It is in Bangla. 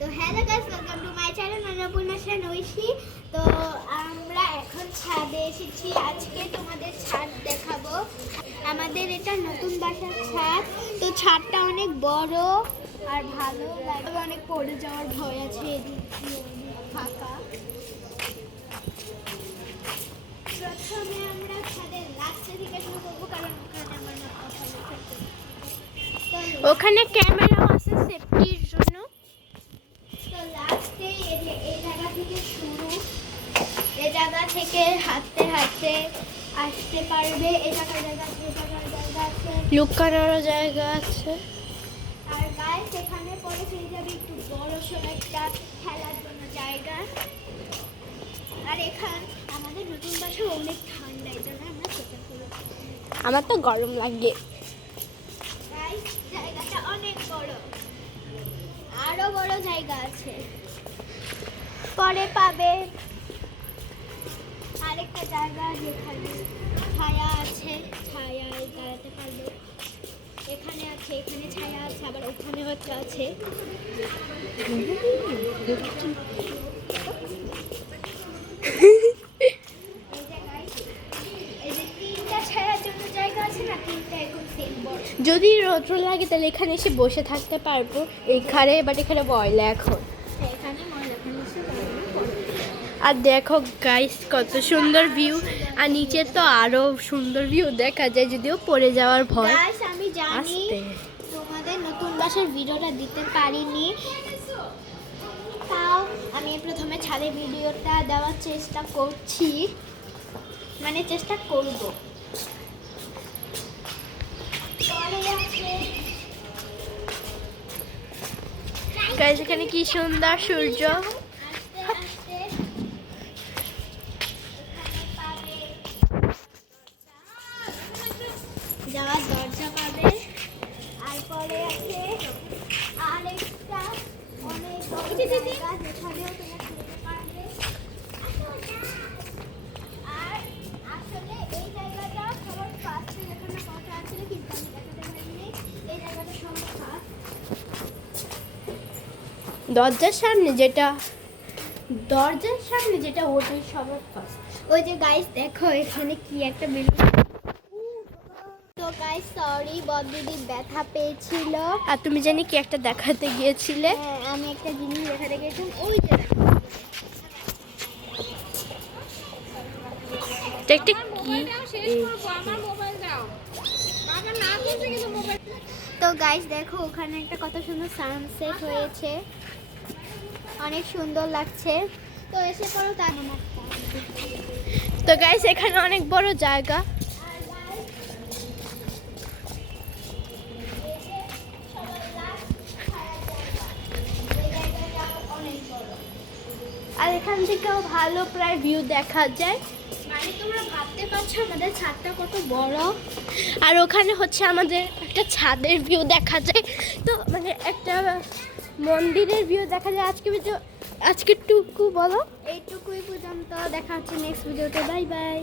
তো hello guys, welcome to my channel Annapurna Sen Oishi. তো আমরা এখন ছাদে এসেছি। আজকে তোমাদের ছাদ দেখাবো। আমাদের এটা নতুন বাসার ছাদ। তো ছাদটা অনেক বড় আর ভালো লাগে। অনেক পড়ে যাওয়ার ভয় আছে, এদিক ফাঁকা। প্রথমে আমরা ছাদের লাস্টে থেকে শুরু করবো, কারণ ওখানে আমার না কথা বলতে। ওখানে ক্যামেরাও আছে সেফটির জন্য। তো লাস্টে এই জায়গা থেকে শুরু, এই জায়গা থেকে হাঁটতে হাঁটতে আসতে পারবে। এই জায়গার জায়গা আছে, লুকানোর জায়গা আছে। আর গাইস এখানে পরে চলে যাবে একটু বড় সড়ো একটা খেলার জন্য জায়গা। আর এখানে আমাদের নতুন বাসা অনেক ঠান্ডা, এই জন্য আমরা সেটা করি। আমার তো গরম লাগে। গাইস জায়গাটা অনেক বড়, আরো বড় জায়গা আছে। পরে পাবে আরেকটা জায়গা যেখানে ছায়া আছে, ছায়ায় দাঁড়াতে পারবে। এখানে আছে, এখানে ছায়া আছে, আবার ওখানে হচ্ছে আছে। এই যে তিনটা ছায়ার জন্য জায়গা আছে না, তিনটা এখন সেম বড়। যদি রৌদ্র লাগে তাহলে এখানে এসে বসে থাকতে পারবো এইখানে, বাট এখানে ময়লা এখন। এখানে ময়লা আর দেখো গাইস কত সুন্দর ভিউ, আর নিচে তো আরো সুন্দর ভিউ দেখা যায়, যদিও পড়ে যাওয়ার ভয়। গাইস আমি জানি তোমাদের নতুন বাসার ভিডিওটা দিতে পারিনি, তাও আমি প্রথমে ছাদে ভিডিওটা দেওয়ার চেষ্টা করছি, মানে চেষ্টা করব। গাইস এখানে কি সুন্দর সূর্য। আস্তে আস্তে যাওয়ার দরজা পাবে। আর পরে আছে আরেকটা অনেক বড় জায়গা, যেখানেও তোমরা খেলতে পারবে। আর আসলে এই জায়গাটা সবার ফার্স্টে যেখানে কথা আছে, কিন্তু আমি দেখাতে পারিনি। এই জায়গাটা সবার ফার্স্ট দরজার সামনে যেটা ওটাই সবার ফার্স্ট। ওই যে গাইস দেখো এখানে কি একটা বিল্ডিং। তো গাইস সরি, বদদিদি ব্যথা পেয়েছিল। আর তুমি জানি কি একটা দেখাতে গিয়েছিলে? হ্যাঁ, আমি একটা জিনিস দেখাতে গেছিলাম। ওই যে দেখো, এটা একটা কি? তো গাইস দেখো ওখানে একটা কত সুন্দর সানসেট হয়েছে, অনেক সুন্দর লাগছে। তো এসে পড়ো তার তো গাইস এখানে অনেক বড় জায়গা। আর এখান থেকেও ভালো প্রায় ভিউ দেখা যায়। মানে তোমরা ভাবতে পারছো আমাদের ছাদটা কত বড়। আর ওখানে হচ্ছে আমাদের একটা ছাদের ভিউ দেখা যায়, তো মানে একটা মন্দিরের ভিউ দেখা যায়। আজকে টুকু বলো। এইটুকুই পর্যন্ত, দেখা হচ্ছে নেক্সট ভিডিওতে। Bye bye.